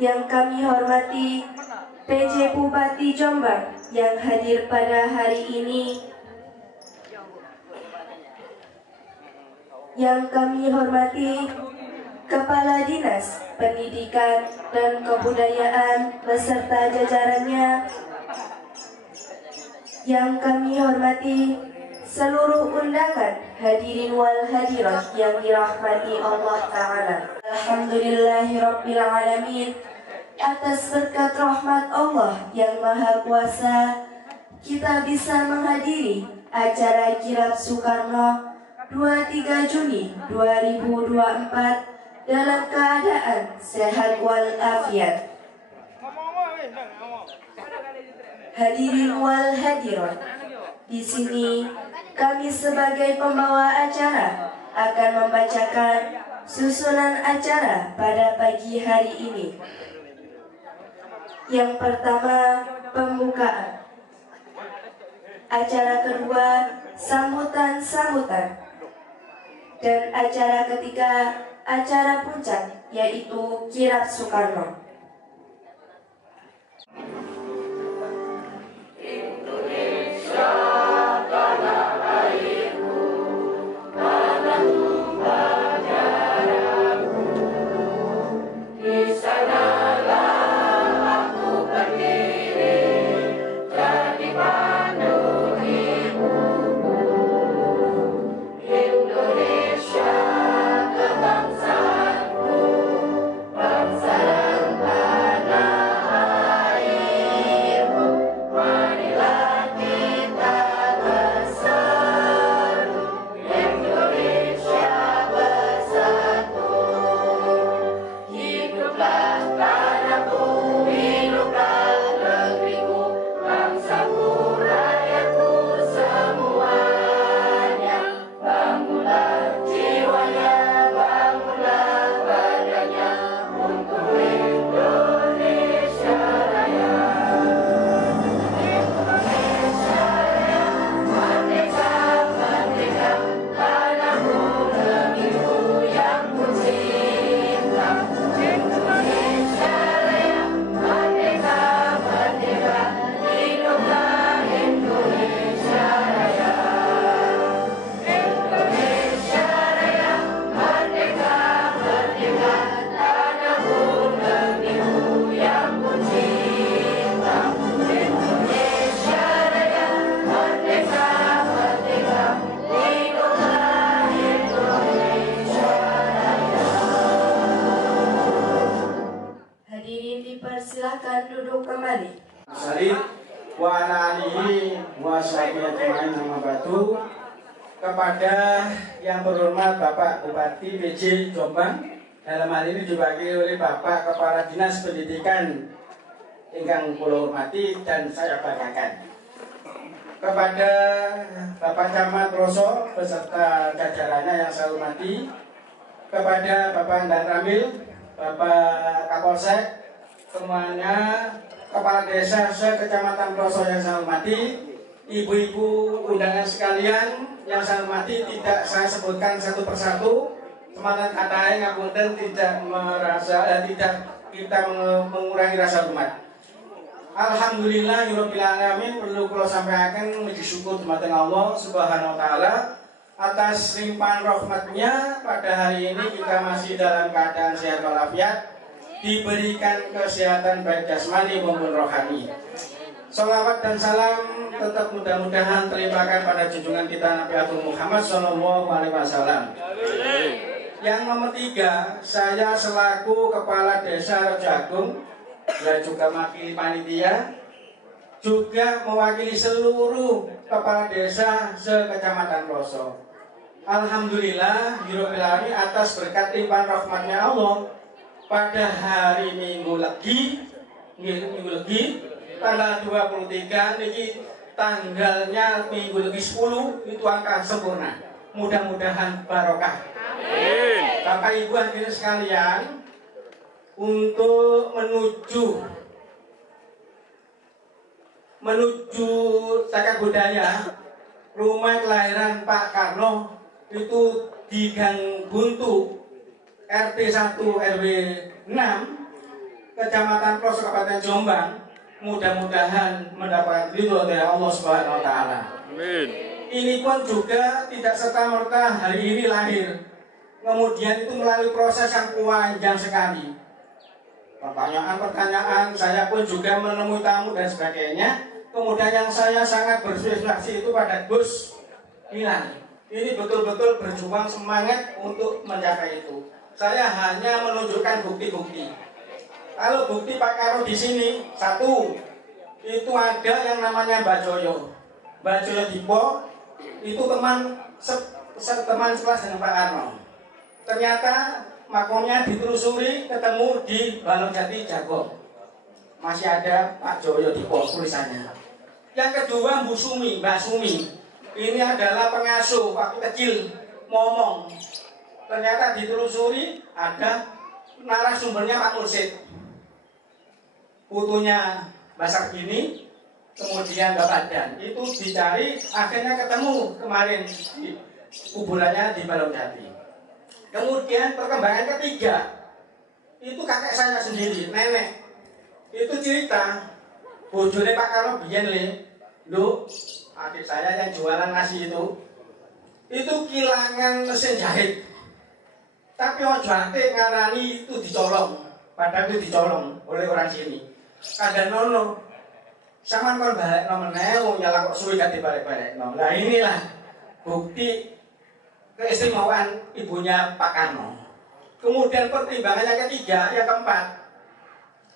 Yang kami hormati PJ Bupati Jombang yang hadir pada hari ini, yang kami hormati Kepala Dinas Pendidikan dan Kebudayaan beserta jajarannya, yang kami hormati seluruh undangan hadirin wal hadirat yang dirahmati Allah Ta'ala. Alhamdulillahirabbil alamin. Atas berkat rahmat Allah yang Maha Kuasa, kita bisa menghadiri acara Kirab Soekarno 23 Juni 2024 dalam keadaan sehat walafiat. Hadirin wal hadirat, di sini kami sebagai pembawa acara akan membacakan susunan acara pada pagi hari ini. Yang pertama, pembukaan. Acara kedua, sambutan-sambutan. Dan acara ketiga, acara puncak, yaitu Kirab Soekarno. Silakan duduk kembali. Kepada yang berhormat Bapak Bupati PJ Jombang, dalam hal ini diwakili oleh Bapak Kepala Dinas Pendidikan ingkang kula hormati dan saya banggakan. Kepada Bapak Camat Roso beserta jajarannya yang saya hormati, kepada Bapak Dan Ramil, Bapak Kapolsek, semuanya, Kepala Desa se-Kecamatan Roso yang saya hormati, ibu-ibu undangan sekalian yang saya hormati, tidak saya sebutkan satu persatu, semangat kata ngapunten tidak tidak kita mengurangi rasa hormat. Alhamdulillah Rabbil alamin, perlu kula sampaikan muji syukur dumateng Allah Subhanahu wa taala atas limpahan rahmatnya pada hari ini kita masih dalam keadaan sehat walafiat, diberikan kesehatan baik jasmani maupun rohani. Salawat dan salam tetap mudah-mudahan terlimpahkan pada junjungan kita Nabi Agung Muhammad SAW. Yang nomor 3, saya selaku Kepala Desa Rejagung dan juga mewakili panitia, juga mewakili seluruh kepala desa se-Kecamatan Roso. Alhamdulillah Rabbil alamin, atas berkat limpahan rahmatnya Allah, pada hari Minggu Legi tanggal 23 niki tanggalnya Minggu Legi 10 itu angka sempurna. Mudah-mudahan barokah. Amin. Bapak Ibu hadirin sekalian, untuk menuju cagar budaya rumah kelahiran Pak Karno itu di Gang Buntu RT 1 RW 6 Kecamatan Ploso Kabupaten Jombang mudah-mudahan mendapat ridho dari Allah Subhanahu wa taala. Amin. Ini pun juga tidak serta-merta hari ini lahir. Kemudian itu melalui proses yang panjang sekali. Pertanyaan-pertanyaan, saya pun juga menemui tamu dan sebagainya. Kemudian yang saya sangat bersatisfaksi itu pada Gus Milan. Ini betul-betul berjuang semangat untuk mencapai itu. Saya hanya menunjukkan bukti-bukti. Kalau bukti Pak Karo di sini, satu, itu ada yang namanya Mbak Joyo. Mbak Joyo Dipo itu teman sekelas dengan Pak Karno. Ternyata makomnya ditelusuri, ketemu di Balongjati Jagong. Masih ada Pak Joyo Dipo tulisannya. Yang kedua Mbak Sumi. Ini adalah pengasuh waktu kecil, ngomong. Ternyata ditelusuri ada narasumbernya Pak Mursid. Putunya Mbak Sargini, kemudian Bapak Dan. Itu dicari, akhirnya ketemu kemarin di kuburannya di Balongjati. Kemudian perkembangan ketiga, itu kakek saya sendiri, nenek. Itu cerita, bojone Pak Karo biyen le, Nduk, adik saya yang jualan nasi itu kilangan mesin jahit. Tapi ojo ate ngarani itu dicolong, padahal itu dicolong oleh orang sini. Kadang nono, sama kon balik nomeneu, nyala kok suwi gak dibalik-balik. Nah inilah bukti keistimewaan ibunya Pak Karno. Kemudian pertimbangan yang ketiga, yang keempat,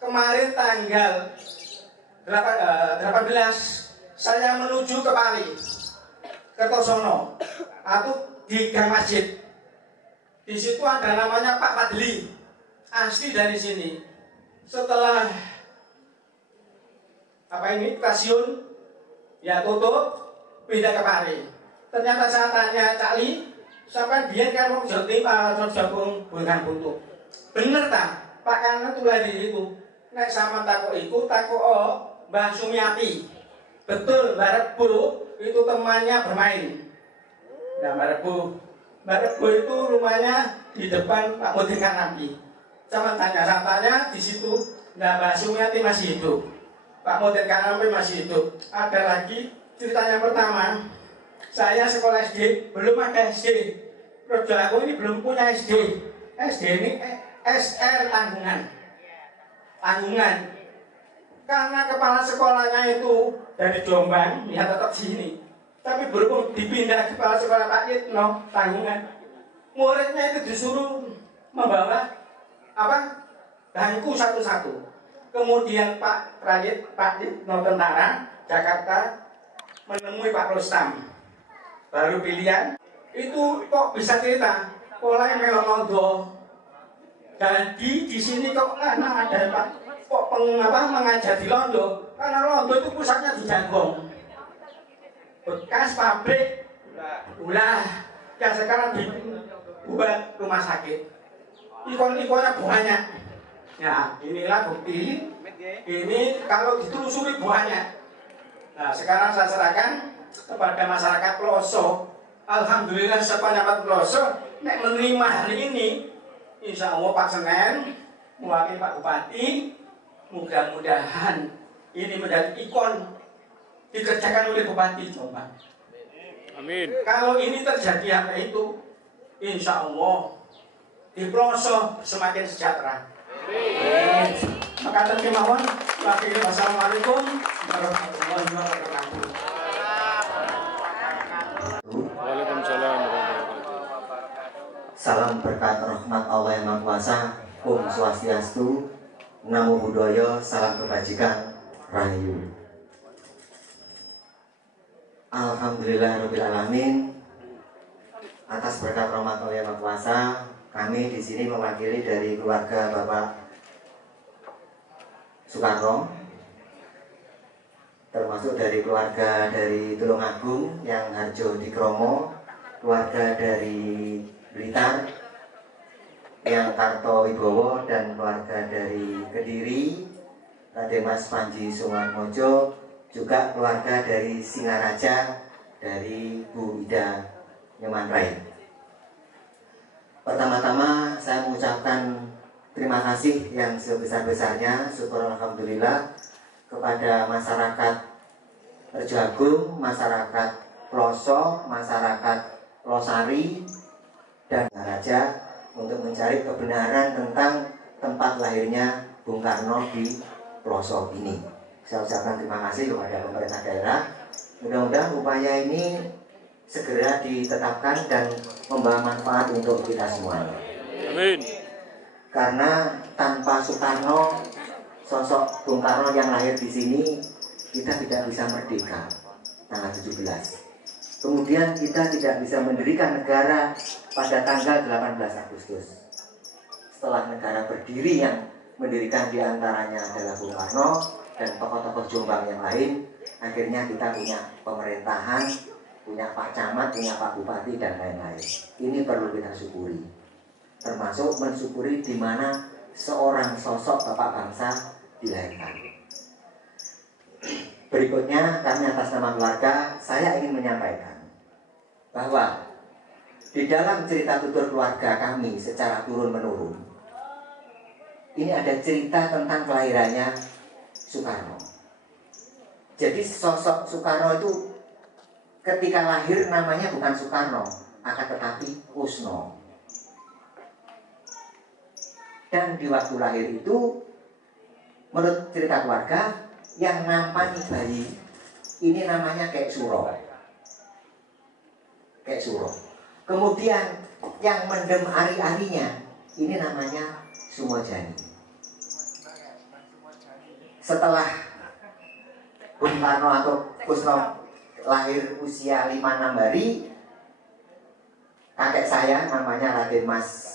kemarin tanggal 18 saya menuju ke Pari, ke Tosono, atau di Gang Masjid. Di situ ada namanya Pak Padli, asli dari sini. Setelah stasiun ya tutup, pindah ke Pari. Ternyata saya tanya Cak Li, sampai biar kan mau jagung bukan butuh. Bener tak? Pak Karno tulah di itu. Nek sama tako iku Mbah Sumiati. Betul, Mbak Rebo itu temannya bermain. Nah, Mbak Rebo itu rumahnya di depan Pak Mudin Kanapi. Saya tanya di situ, nah Mbak Sumiati masih hidup, Pak Mudin Kanapi masih hidup. Ada lagi ceritanya pertama, saya sekolah SD, belum ada SD. Projo aku ini belum punya SD. SD ini SR Tanggungan. Karena kepala sekolahnya itu dari Jombang, ya tetap sini. Tapi berhubung dipindah kepala sekolah Pak Yitno, Tanggungan, muridnya itu disuruh membawa bangku satu-satu. Kemudian Pak Yitno tentara Jakarta menemui Pak Rustam. Baru pilihan, itu kok bisa cerita, polanya melok londo. Jadi di sini kok karena ada Pak mengajar di Londo, karena Londo itu pusatnya di Jagong, bekas pabrik gula yang sekarang dibuat rumah sakit. Ikon-ikonnya banyak. Ya inilah bukti. Ini kalau ditelusuri banyak. Nah sekarang saya serahkan kepada masyarakat Ploso. Alhamdulillah sepanjang Ploso nek menerima hari ini, insya Allah Pak Senen mewakili Pak Bupati. Mudah-mudahan ini menjadi ikon dikerjakan oleh Bupati Jombang. Amin. Kalau ini terjadi apa itu, insya Allah di Ploso semakin sejahtera. Amin. Maka terjemahan, wassalamualaikum warahmatullahi wabarakatuh. Waalaikumsalam. Salam berkat rahmat Allah yang Maha Kuasa. Om Swastiastu. Namo Buddhaya, salam kebajikan, Rahayu. Alhamdulillahirabbil alamin. Atas berkat rahmat Allah yang Maha Kuasa, kami di sini mewakili dari keluarga Bapak Soekarno, termasuk dari keluarga dari Tulungagung yang Harjo di Kromo, keluarga dari Blitar yang Karto Wibowo, dan keluarga dari Kediri, Raden Mas Panji Sumarmojo, juga keluarga dari Singaraja dari Bu Ida Nyoman Rai. Pertama-tama saya mengucapkan terima kasih yang sebesar-besarnya, syukur alhamdulillah kepada masyarakat Rejo Agung, masyarakat Ploso, masyarakat Losari dan Raja untuk mencari kebenaran tentang tempat lahirnya Bung Karno di Ploso ini. Saya ucapkan terima kasih kepada pemerintah daerah. Mudah-mudahan upaya ini segera ditetapkan dan membawa manfaat untuk kita semuanya. Amin. Karena tanpa Soekarno, sosok Bung Karno yang lahir di sini, kita tidak bisa merdeka tanggal 17. Kemudian kita tidak bisa mendirikan negara pada tanggal 18 Agustus. Setelah negara berdiri, yang mendirikan diantaranya adalah Bung Karno dan tokoh-tokoh Jombang yang lain. Akhirnya kita punya pemerintahan, punya Pak Camat, punya Pak Bupati dan lain-lain. Ini perlu kita syukuri. Termasuk mensyukuri di mana seorang sosok bapak bangsa dilahirkan. Berikutnya kami atas nama keluarga, saya ingin menyampaikan bahwa di dalam cerita tutur keluarga kami secara turun-menurun, ini ada cerita tentang kelahirannya Soekarno. Jadi sosok Soekarno itu ketika lahir namanya bukan Soekarno, akan tetapi Kusno. Dan di waktu lahir itu, menurut cerita keluarga, yang nampani bayi ini namanya Kek Suro. Kek Suro. Kemudian yang mendem ari-arinya ini namanya Sumojani. Setelah Bung Karno atau Kusno lahir usia 5-6 hari, kakek saya namanya Raden Mas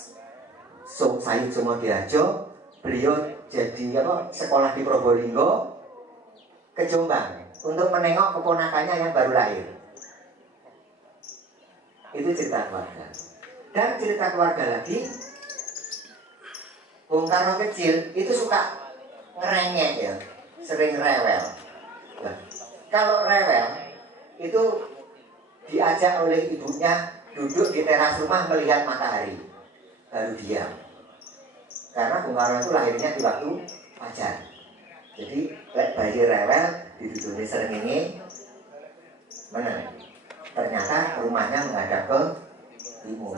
Said Sumodiharjo, beliau jadi sekolah di Probolinggo ke Jombang untuk menengok keponakannya yang baru lahir. Itu cerita keluarga. Dan cerita keluarga lagi, Bung Karno kecil itu suka ngerengek ya, sering rewel. Nah, kalau rewel itu diajak oleh ibunya duduk di teras rumah melihat matahari, baru diam. Karena Bung Karno itu lahirnya di waktu fajar. Jadi bayi rewel diduduk serengenge, mana? Ternyata rumahnya menghadap ke timur.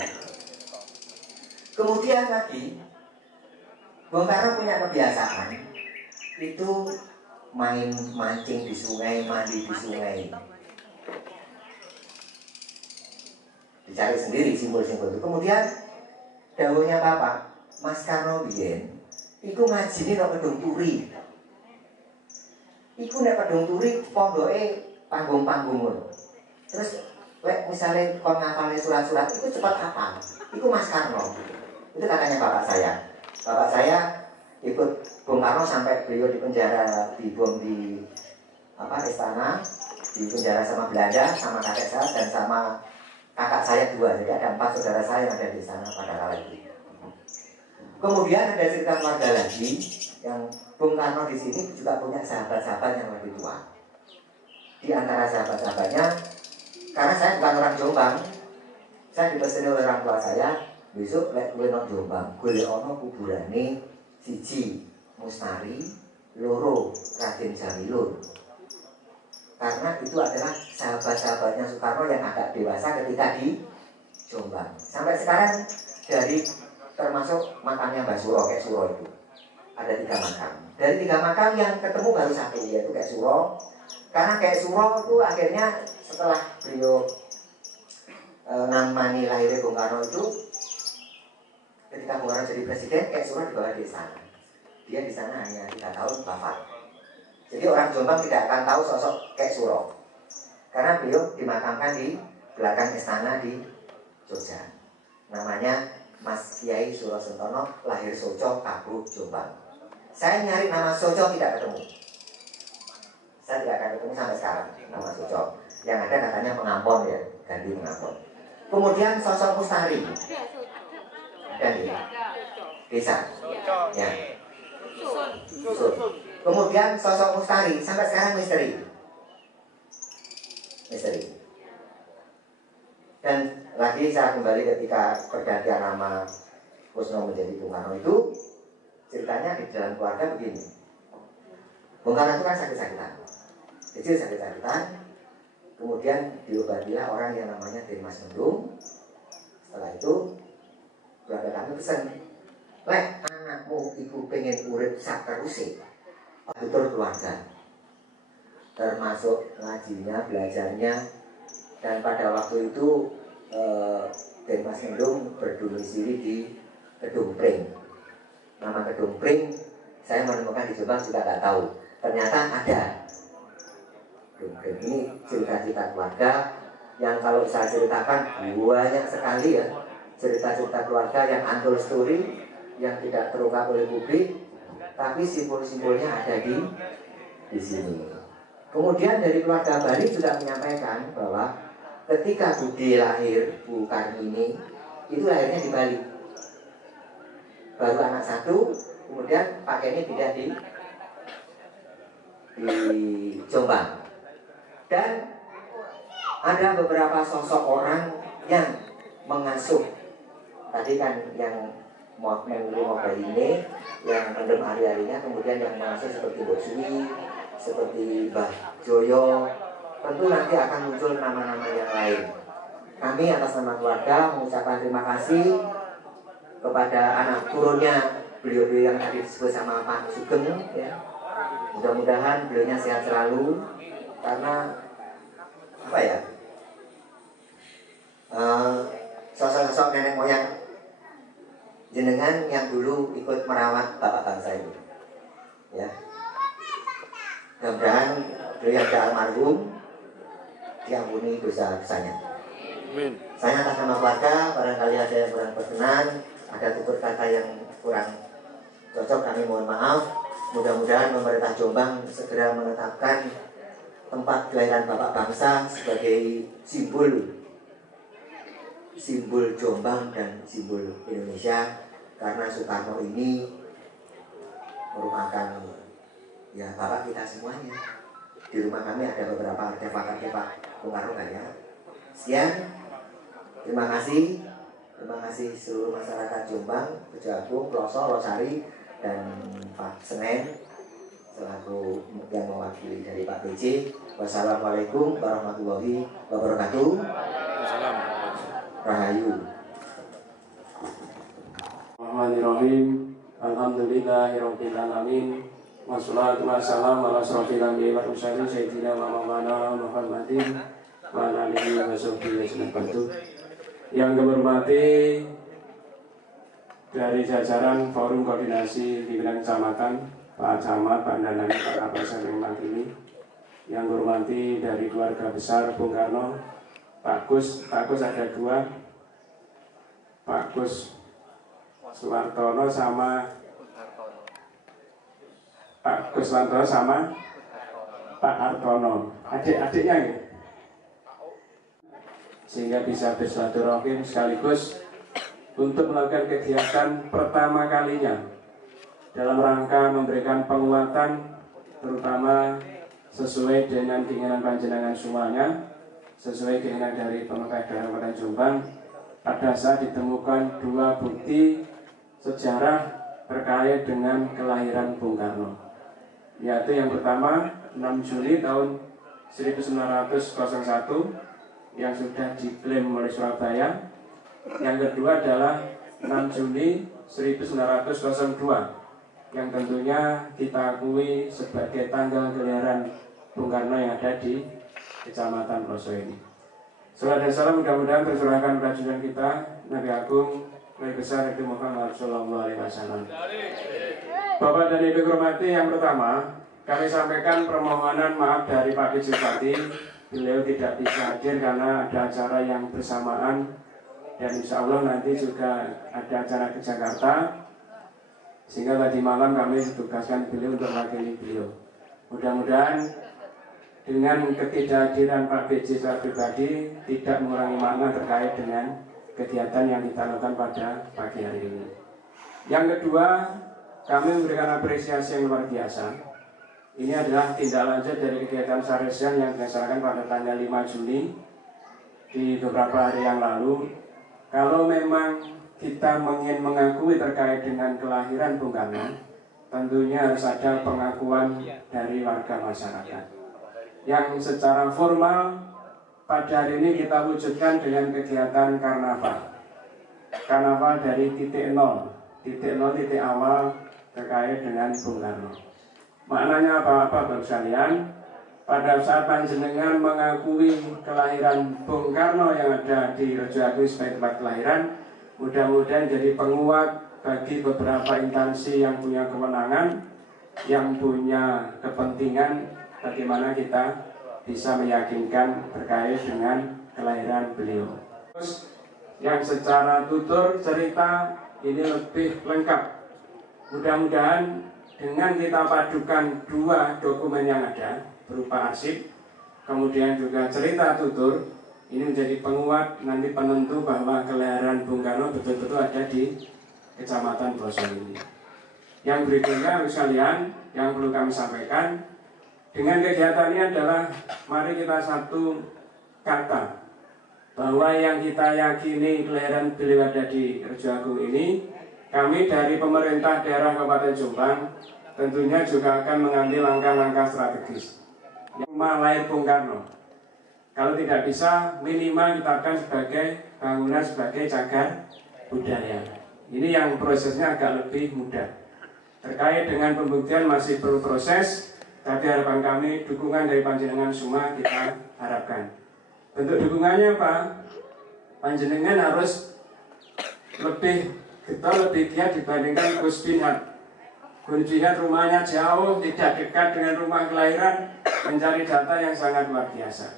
Kemudian lagi Bung Karno punya kebiasaan itu main mancing di sungai, mandi di sungai. Dicari sendiri simbol-simbol itu. Kemudian dawuhnya Bapak Mas Karno biyen iku ngajine nang Kedung Turi. Iku nek Kedung Turi pondoke panggung-panggung ngono. Terus lek misale kon ngafale surat-surat iku cepet hafal. Iku Mas Karno. Itu katanya bapak saya. Bapak saya ikut Bung Karno sampai beliau di penjara, dibom di istana, di penjara sama Belanda, sama kakek saya dan sama kakak saya 2. Jadi ada 4 saudara saya yang ada di sana pada kala itu. Kemudian ada cerita keluarga lagi yang Bung Karno di sini juga punya sahabat-sahabat yang lebih tua. Di antara sahabat-sahabatnya, karena saya bukan orang Jombang, saya dipeseni oleh orang tua saya, besok lek kowe nang Jombang, golek ana kuburane siji Mustari, loro Raden Jamilun. Karena itu adalah sahabat-sahabatnya Soekarno yang agak dewasa ketika di Jombang. Sampai sekarang dari termasuk makamnya Mbah Suro, Kek Suro itu ada 3 makam. Dari 3 makam yang ketemu baru 1, yaitu Kek Suro. Karena Kek Suro itu akhirnya setelah beliau namani lahirnya Bung Karno itu, ketika Bung Karno jadi presiden, Kek Suro dibawa di sana. Dia di sana hanya 3 tahun wafat. Jadi orang Jombang tidak akan tahu sosok Kek Suro, karena beliau dimakamkan di belakang istana di Jogja. Namanya Mas Kiai Suro Sentono, lahir Soco, Kabuh, Jombang. Saya nyari nama Soco tidak ketemu. Saya tidak akan ketemu sampai sekarang nama Soco. Yang ada katanya Pengampon ya, ganti Pengampon. Kemudian sosok Mustari dan di desa. Ya. Kemudian sosok Mustari sampai sekarang misteri. Dan lagi saya kembali ketika pergantian nama Kusno menjadi Bung Karno itu, ceritanya di dalam keluarga begini. Bung Karno itu kan sakit-sakitan, kecil sakit-sakitan, kemudian diobatilah orang yang namanya Dimas Mendung. Setelah itu keluarga kami pesan, lek anakmu ibu pengen urip sak terusé, tutur keluarga, termasuk ngajinya, belajarnya. Dan pada waktu itu Dimas Mendung berdomisili di Kedung Pring. Nama Kedung Pring saya menemukan di Jombang juga tidak tahu. Ternyata ada. Kedung Pring ini cerita-cerita keluarga yang kalau saya ceritakan banyak sekali ya, cerita-cerita keluarga yang untold story, yang tidak terungkap oleh publik, tapi simbol-simbolnya ada di sini. Kemudian dari keluarga Bali juga menyampaikan bahwa ketika Budi lahir, Bu Karmini itu lahirnya di Bali. Baru anak satu, kemudian pakainya pindah di Jombang. Dan ada beberapa sosok orang yang mengasuh. Tadi kan yang Menteri Mobile ini, yang mendem hari-harinya, kemudian yang mengasuh seperti Mbok Suwi, seperti Mbah Joyo. Tentu nanti akan muncul nama-nama yang lain. Kami atas nama keluarga mengucapkan terima kasih kepada anak turunnya beliau-beliau yang tadi disebut sama Pak Sugeng ya. Mudah-mudahan beliaunya sehat selalu, karena apa ya, sosok-sosok nenek moyang jenengan yang dulu ikut merawat bapak bangsa ini ya. Mudah-mudahan beliau yang almarhum diampuni dosa-dosanya. Amin. Saya atas nama keluarga, barangkali ada yang kurang berkenan, ada tutur kata yang kurang cocok, kami mohon maaf. Mudah-mudahan pemerintah Jombang segera menetapkan tempat kelahiran bapak bangsa sebagai simbol Jombang dan simbol Indonesia, karena Soekarno ini merupakan ya bapak kita semuanya. Di rumah kami ada beberapa artefak Bung Karno ya. Sekian, terima kasih seluruh masyarakat Jombang, Bejagung, Ploso, Losari, dan Pak Senen selaku yang mewakili dari Pak PJ. Wassalamualaikum warahmatullahi wabarakatuh. Wassalam. Rahayu. Bismillahirrahmanirrahim. Alhamdulillahirabbil alamin. Wassalatu wassalamu ala asrofil anbiya'i wal mursalin sayyidina wa maulana Muhammadin wa ala alihi wa sahbihi wasallam. Yang kami hormati dari jajaran Forum Koordinasi Pimpinan Kecamatan, Pak Camat, Pak Danani, Pak Kapolsek yang mewakili. Yang kami hormati dari keluarga besar Bung Karno, Pak Gus ada dua, Pak Gus Suwartono sama Pak Guswanto sama Pak Hartono, adik-adiknya ya, sehingga bisa bersilaturahim sekaligus untuk melakukan kegiatan pertama kalinya dalam rangka memberikan penguatan, terutama sesuai dengan keinginan panjenengan semuanya, sesuai keinginan dari pemerintah daerah Kabupaten Jombang, pada saat ditemukan dua bukti sejarah terkait dengan kelahiran Bung Karno, yaitu yang pertama 6 Juli tahun 1901 yang sudah diklaim oleh Surabaya. Yang kedua adalah 6 Juli 1902 yang tentunya kita akui sebagai tanggal kelahiran Bung Karno yang ada di Kecamatan Ploso ini. Salam dan salam mudah-mudahan tercurahkan pada junjungan kita Nabi Agung Nabi besar Nabi Muhammad Sallallahu Alaihi Wasallam. Bapak dan Ibu hormati, yang pertama kami sampaikan permohonan maaf dari Pak Bupati. Beliau tidak bisa hadir karena ada acara yang bersamaan, dan insya Allah nanti juga ada acara ke Jakarta, sehingga tadi malam kami ditugaskan beliau untuk mewakili beliau. Mudah-mudahan dengan ketidakhadiran Pak BJ secara pribadi tidak mengurangi makna terkait dengan kegiatan yang kita lakukan pada pagi hari ini. Yang kedua, kami memberikan apresiasi yang luar biasa. Ini adalah tindak lanjut dari kegiatan Saresian yang dilaksanakan pada tanggal 5 Juni di beberapa hari yang lalu. Kalau memang kita ingin mengakui terkait dengan kelahiran Bung Karno, tentunya harus ada pengakuan dari warga masyarakat yang secara formal pada hari ini kita wujudkan dengan kegiatan karnaval. Karnaval dari titik nol, titik awal terkait dengan Bung Karno. Maknanya apa Bapak sekalian? Pada saat panjenengan mengakui kelahiran Bung Karno yang ada di Rajagung sebagai tempat kelahiran, mudah-mudahan jadi penguat bagi beberapa instansi yang punya kewenangan, yang punya kepentingan bagaimana kita bisa meyakinkan terkait dengan kelahiran beliau. Terus yang secara tutur cerita ini lebih lengkap. Mudah-mudahan dengan kita padukan dua dokumen yang ada berupa arsip, kemudian juga cerita tutur, ini menjadi penguat nanti penentu bahwa kelahiran Bung Karno betul-betul ada di Kecamatan Ploso ini. Yang berikutnya sekalian yang perlu kami sampaikan dengan kegiatan ini adalah mari kita satu kata bahwa yang kita yakini kelahiran beliau ada di Rajagung ini, kami dari pemerintah daerah Kabupaten Jombang tentunya juga akan mengambil langkah-langkah strategis. Rumah lahir Bung Karno, kalau tidak bisa minimal kita akan sebagai bangunan sebagai cagar budaya. Ini yang prosesnya agak lebih mudah. Terkait dengan pembuktian masih perlu proses, tapi harapan kami dukungan dari panjenengan semua kita harapkan. Bentuk dukungannya apa? Panjenengan harus lebih getol, lebih giat dibandingkan Gus Binhat. Gus Binhat rumahnya jauh, tidak dekat dengan rumah kelahiran, mencari data yang sangat luar biasa.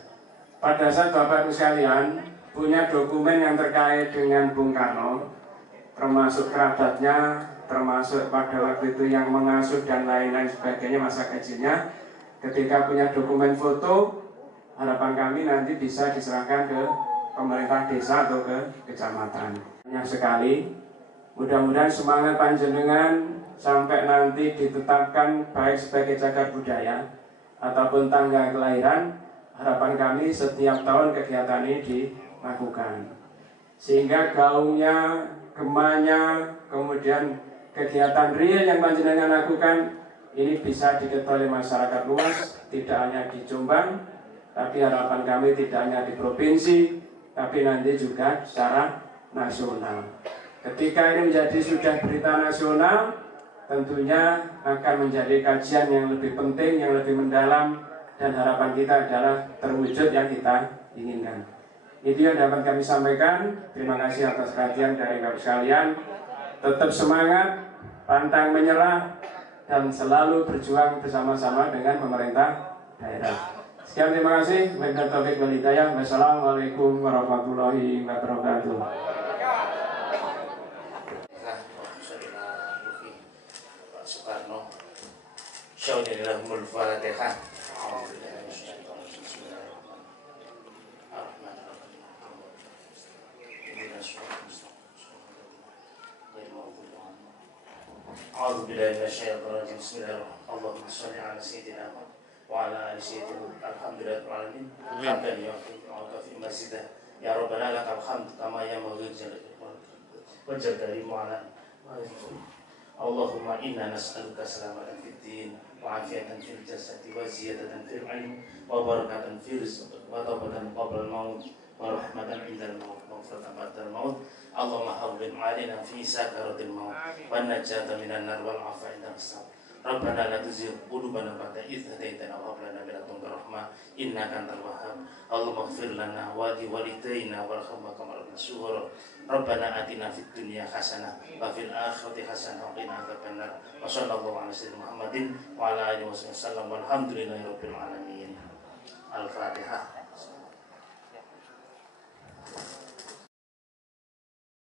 Pada saat Bapak Ibu sekalian punya dokumen yang terkait dengan Bung Karno, termasuk kerabatnya, termasuk pada waktu itu yang mengasuh dan lain-lain sebagainya masa kecilnya, ketika punya dokumen foto, harapan kami nanti bisa diserahkan ke pemerintah desa atau ke kecamatan. Banyak sekali, mudah-mudahan semangat panjenengan sampai nanti ditetapkan baik sebagai cagar budaya ataupun tanggal kelahiran, harapan kami setiap tahun kegiatan ini dilakukan. Sehingga gaungnya, gemanya, kemudian kegiatan real yang panjenengan lakukan ini bisa diketahui masyarakat luas, tidak hanya di Jombang, tapi harapan kami tidak hanya di provinsi, tapi nanti juga secara nasional. Ketika ini menjadi sudah berita nasional, tentunya akan menjadi kajian yang lebih penting, yang lebih mendalam, dan harapan kita adalah terwujud yang kita inginkan. Itu yang dapat kami sampaikan. Terima kasih atas perhatian dari Bapak sekalian. Tetap semangat, pantang menyerah, dan selalu berjuang bersama-sama dengan pemerintah daerah. Sekian, terima kasih. Wabillahi taufiq wal hidayah. Wassalamualaikum warahmatullahi wabarakatuh. Pak Soekarno, Syaudiillahumul Fatihah. A'udzu billahi minasyaitonir rajim. Bismillahirrahmanirrahim. Allahumma shalli ala sayyidina wa ala ali sayyidina. Alhamdulillahil alamin. Hamdan yu'affi fi masjidah. Ya Rabbana lakal hamd kama yanbaghi wa jalla mu'ala. Allahumma inna nas'aluka salamatan fid din wa afiatan fil jasadi wa ziyadatan fil ilm wa barakatan fil rizq wa taubatan qabla al-maut wa rahmatan indal maut wa maghfiratan ba'dal maut. Allahumma hawwin 'alaina fi sakaratil maut wa najjata minan nar wal 'afwa indal hisab. Rabbana la tuzigh qulubana ba'da idh hadaytana wa hab lana min ladunka rahmah innaka antal wahhab. Allahumma ighfir lana wa li walidayna warhamhuma kama rabbana shughra. Rabbana atina fid dunya hasanah wa fil akhirati hasanah wa qina adzabannar. Wa sallallahu ala sayyidina Muhammadin wa ala alihi wasallam. Walhamdulillahi rabbil alamin. Al-Fatihah.